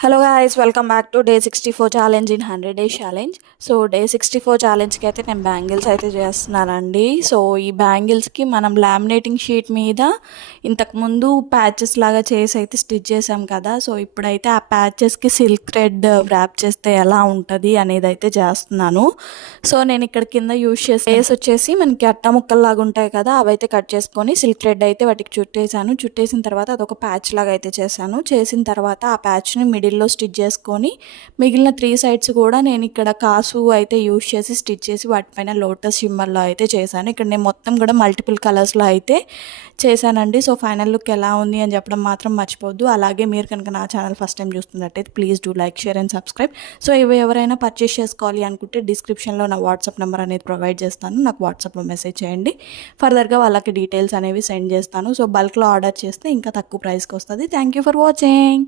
Hello guys, welcome back to day 64 challenge in 100 days challenge. So day 64 ఛాలెంజ్కి అయితే నేను bangles అయితే చేస్తున్నానండి. So ఈ బ్యాంగిల్స్కి మనం లామినేటింగ్ షీట్ మీద ఇంతకుముందు ప్యాచెస్ లాగా చేసి అయితే స్టిచ్ చేసాం కదా. సో ఇప్పుడైతే ఆ ప్యాచెస్కి సిల్క్ థ్రెడ్ ర్యాప్ చేస్తే ఎలా ఉంటుంది అనేది అయితే చేస్తున్నాను. సో నేను ఇక్కడ కింద యూజ్ చేసే లేస్ వచ్చేసి మనకి అట్ట ముక్కల్లాగా ఉంటాయి కదా, అవైతే కట్ చేసుకొని సిల్క్ థ్రెడ్ అయితే వాటికి చుట్టేసాను. చుట్టేసిన తర్వాత అదొక ప్యాచ్ లాగా అయితే చేశాను. చేసిన తర్వాత ఆ ప్యాచ్ని మిడిల్లో స్టిచ్ చేసుకొని మిగిలిన 3 సైడ్స్ కూడా నేను ఇక్కడ కాసు అయితే యూజ్ చేసి స్టిచ్ చేసి వాటిపైన లోటస్ షిమ్మర్లో అయితే చేశాను. ఇక్కడ నేను మొత్తం కూడా మల్టిపుల్ కలర్స్లో అయితే చేశానండి. సో ఫైనల్ లుక్ ఎలా ఉంది అని చెప్పడం మాత్రం మర్చిపోద్దు. అలాగే మీరు కనుక నా ఛానల్ ఫస్ట్ టైం చూస్తున్నట్టయితే please do like, share and subscribe. So ఇవి ఎవరైనా పర్చేస్ చేసుకోవాలి అనుకుంటే డిస్క్రిప్షన్లో నా వాట్సాప్ నెంబర్ అనేది ప్రొవైడ్ చేస్తాను. నాకు వాట్సాప్లో మెసేజ్ చేయండి. ఫర్దర్గా వాళ్ళకి డీటెయిల్స్ అనేవి సెండ్ చేస్తాను. సో బల్క్లో ఆర్డర్ చేస్తే ఇంకా తక్కువ ప్రైస్కి వస్తుంది. Thank you for watching.